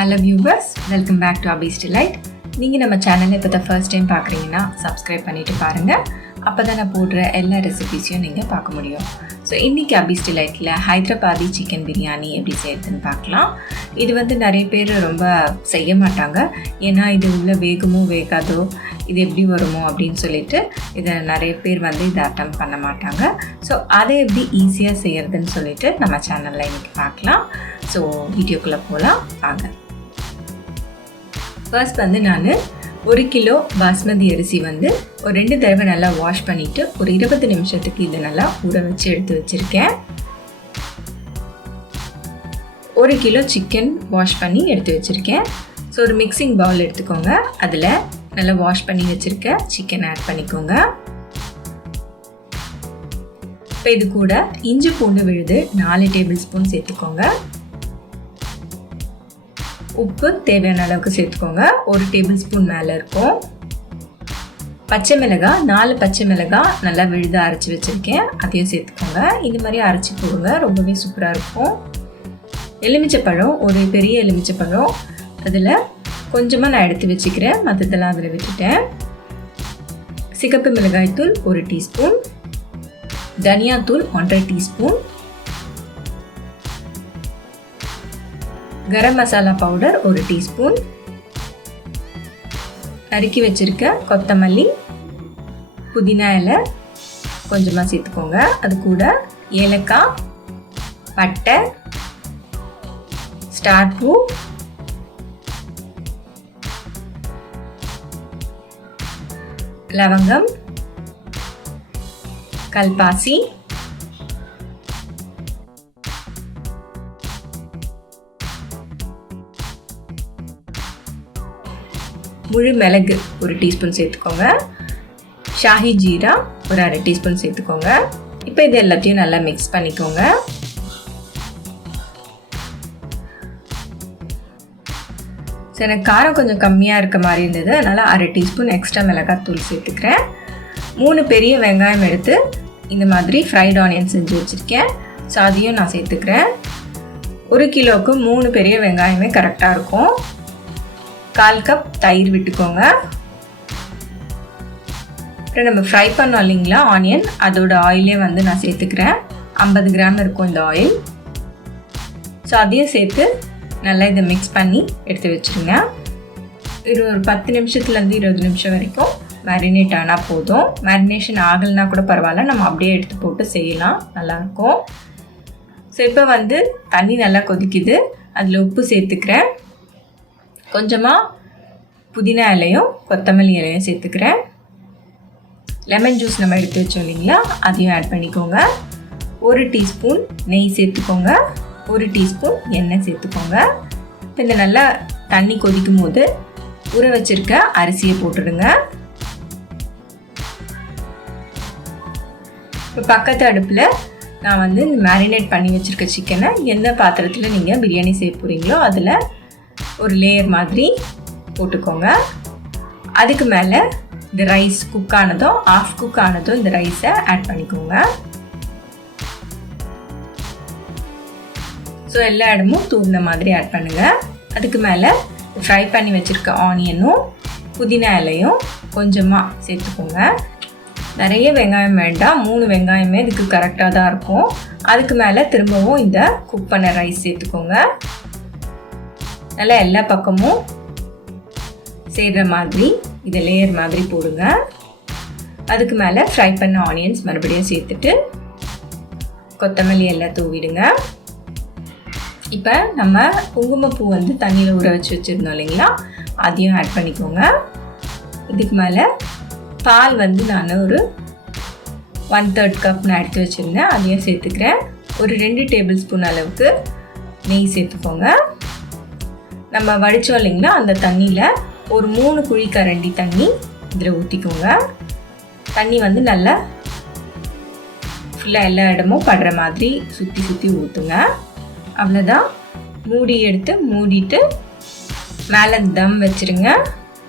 Hello viewers, welcome back to Abiz Delight. நீங்கள் நம்ம சேனலை இப்போ தான் ஃபர்ஸ்ட் டைம் பார்க்குறீங்கன்னா சப்ஸ்கிரைப் பண்ணிவிட்டு பாருங்கள். அப்போ தான் நான் போடுற எல்லா ரெசிபீஸையும் நீங்கள் பார்க்க முடியும். ஸோ இன்றைக்கி அபீஸ் டிலைட்டில் ஹைதராபாதி சிக்கன் பிரியாணி எப்படி செய்யறதுன்னு பார்க்கலாம். இது வந்து நிறைய பேர் ரொம்ப செய்ய மாட்டாங்க, ஏன்னா இது உள்ள வேகுமோ வேகாதோ, இது எப்படி வருமோ அப்படின்னு சொல்லிட்டு இதை நிறைய பேர் வந்து இதை அட்டம் பண்ண மாட்டாங்க. ஸோ அதை எப்படி ஈஸியாக செய்கிறதுன்னு சொல்லிட்டு நம்ம சேனலில் இன்றைக்கி பார்க்கலாம். ஸோ வீடியோக்குள்ளே போகலாம் வாங்க. ஃபர்ஸ்ட் வந்து நான் 1 கிலோ பாஸ்மதி அரிசி வந்து ஒரு 2 தடவை நல்லா வாஷ் பண்ணிவிட்டு ஒரு 20 நிமிஷத்துக்கு இதை நல்லா ஊற வச்சு எடுத்து வச்சுருக்கேன். 1 கிலோ சிக்கன் வாஷ் பண்ணி எடுத்து வச்சுருக்கேன். ஸோ ஒரு மிக்சிங் பவுல் எடுத்துக்கோங்க, அதில் நல்லா வாஷ் பண்ணி வச்சுருக்க சிக்கன் ஆட் பண்ணிக்கோங்க. இப்போ இது கூட இஞ்சி பூண்டு விழுது 4 டேபிள் ஸ்பூன் சேர்த்துக்கோங்க. உப்பு தேவையான அளவுக்கு சேர்த்துக்கோங்க, 1 டேபிள் ஸ்பூன் மேலே இருக்கும். பச்சை மிளகாய் 4 பச்சை மிளகாய் நல்லா விழுத அரைச்சி வச்சுருக்கேன், அதையும் சேர்த்துக்கோங்க. இந்த மாதிரி அரைச்சி போடுங்க, ரொம்பவே சூப்பராக இருக்கும். எலுமிச்சைப்பழம், ஒரு பெரிய எலுமிச்சைப்பழம், அதில் கொஞ்சமாக நான் எடுத்து வச்சுக்கிறேன், மற்றதெல்லாம் அதில் விட்டுட்டேன். சிகப்பு மிளகாய்த்தூள் 1 டீஸ்பூன், தனியாத்தூள் 1.5 teaspoon, garam masala powder 1 teaspoon, நறுக்கி வச்சுருக்க கொத்தமல்லி, புதினா இலை கொஞ்சமாக சேர்த்துக்கோங்க. அது கூட ஏலக்காய், பட்டை, ஸ்டார் பூ, லவங்கம், கல்பாசி, முழு மிளகு 1 டீஸ்பூன் சேர்த்துக்கோங்க, ஷாஹி ஜீரா ஒரு 1/2 டீஸ்பூன் சேர்த்துக்கோங்க. இப்போ இது எல்லாத்தையும் நல்லா மிக்ஸ் பண்ணிக்கோங்க. ஸோ எனக்கு காரம் கொஞ்சம் கம்மியாக இருக்க மாதிரி இருந்தது, அதனால் 1/2 டீஸ்பூன் எக்ஸ்ட்ரா மிளகாய் தூள் சேர்த்துக்கிறேன். 3 பெரிய வெங்காயம் எடுத்து இந்த மாதிரி ஃப்ரைட் ஆனியன் செஞ்சு வச்சுருக்கேன், ஸோ அதையும் நான் சேர்த்துக்கிறேன். 1 கிலோவுக்கு 3 பெரிய வெங்காயமே கரெக்டாக இருக்கும். 1/4 கப் தயிர் விட்டுக்கோங்க. அப்புறம் நம்ம ஃப்ரை பண்ணோம் இல்லைங்களா ஆனியன், அதோட ஆயிலே வந்து நான் சேர்த்துக்கிறேன். 50 கிராம் இருக்கும் இந்த ஆயில். ஸோ அதையும் சேர்த்து நல்லா இதை மிக்ஸ் பண்ணி எடுத்து வச்சுருங்க. இது ஒரு 10 நிமிஷத்துலேருந்து 20 நிமிஷம் வரைக்கும் மேரினேட் ஆனால் போதும். மேரினேஷன் ஆகலைன்னா கூட பரவாயில்ல, நம்ம அப்படியே எடுத்து போட்டு செய்யலாம், நல்லாயிருக்கும். ஸோ இப்போ வந்து தண்ணி நல்லா கொதிக்குது, அதில் உப்பு சேர்த்துக்கிறேன். கொஞ்சமாக புதினா இலையும் கொத்தமல்லி இலையும் சேர்த்துக்கிறேன். லெமன் ஜூஸ் நம்ம எடுத்து வச்சோம் இல்லைங்களா, அதையும் ஆட் பண்ணிக்கோங்க. 1 டீஸ்பூன் நெய் சேர்த்துக்கோங்க, 1 டீஸ்பூன் எண்ணெய் சேர்த்துக்கோங்க. இப்போ இந்த நல்லா தண்ணி கொதிக்கும் போது ஊற வச்சுருக்க அரிசியை போட்டுடுங்க. இப்போ பக்கத்து அடுப்பில் நான் வந்து இந்த மேரினேட் பண்ணி வச்சுருக்க சிக்கனை எந்த பாத்திரத்தில் நீங்கள் பிரியாணி செய்ய போகிறீங்களோ அதில் ஒரு லேயர் மாதிரி போட்டுக்கோங்க. அதுக்கு மேலே இந்த ரைஸ் குக் ஆனதும், ஆஃப் குக் ஆனதும் இந்த ரைஸை ஆட் பண்ணிக்கோங்க. ஸோ எல்லா இடமும் தூவின மாதிரி ஆட் பண்ணுங்கள். அதுக்கு மேலே ஃப்ரை பண்ணி வச்சுருக்க ஆனியனும் புதினா இலையும் கொஞ்சமாக சேர்த்துக்கோங்க. நிறைய வெங்காயம் வேண்டாம், 3 வெங்காயமே இதுக்கு கரெக்டாக தான் இருக்கும். அதுக்கு மேலே திரும்பவும் இந்த குக் பண்ண ரைஸ் சேர்த்துக்கோங்க. நல்லா எல்லா பக்கமும் சேர்கிற மாதிரி இதை லேயர் மாதிரி போடுங்க. அதுக்கு மேலே ஃப்ரை பண்ண ஆனியன்ஸ் மறுபடியும் சேர்த்துட்டு கொத்தமல்லி எல்லாம் தூவிடுங்க. இப்போ நம்ம குங்குமப்பூ வந்து தண்ணியில் ஊற வச்சு வச்சுருந்தோம் இல்லைங்களா, அதையும் ஆட் பண்ணிக்கோங்க. இதுக்கு மேலே பால் வந்து நான் ஒரு 1/3 கப் நான் எடுத்து வச்சுருந்தேன், அதையும் சேர்த்துக்கிறேன். ஒரு 2 டேபிள் ஸ்பூன் அளவுக்கு நெய் சேர்த்துக்கோங்க. நம்ம வடித்தோம் இல்லைங்களா, அந்த தண்ணியில் ஒரு 3 குழிக்கரண்டி தண்ணி இதில் ஊற்றிக்கோங்க. தண்ணி வந்து நல்லா ஃபுல்லாக எல்லா இடமும் படுற மாதிரி சுற்றி சுற்றி ஊற்றுங்க. அவ்வளோதான். மூடி எடுத்து மூடிட்டு மேலே தம் வச்சுருங்க.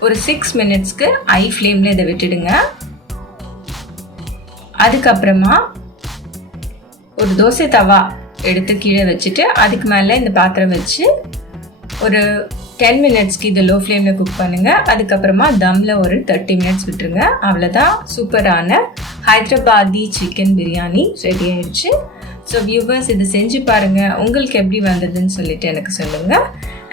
ஒரு 6 மினிட்ஸ்க்கு ஹை ஃப்ளேமில் இதை விட்டுடுங்க. அதுக்கப்புறமா ஒரு தோசை தவா எடுத்து கீழே வச்சுட்டு அதுக்கு மேலே இந்த பாத்திரம் வச்சு ஒரு 10 மினிட்ஸ்க்கு இதை லோ ஃப்ளேமில் குக் பண்ணுங்கள். அதுக்கப்புறமா தம்மில் ஒரு 30 மினிட்ஸ் விட்டுருங்க. அவ்வளோதான், சூப்பரான ஹைதராபாதி சிக்கன் பிரியாணி ரெடி ஆயிடுச்சு. ஸோ வியூவர்ஸ், இதை செஞ்சு பாருங்கள், உங்களுக்கு எப்படி வந்ததுன்னு சொல்லிட்டு எனக்கு சொல்லுங்கள்.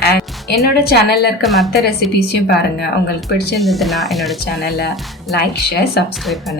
அண்ட் என்னோட சேனலில் இருக்க மற்ற ரெசிபீஸையும் பாருங்கள். உங்களுக்கு பிடிச்சிருந்ததுன்னா என்னோட சேனலை லைக், ஷேர், சப்ஸ்கிரைப் பண்ணுங்கள்.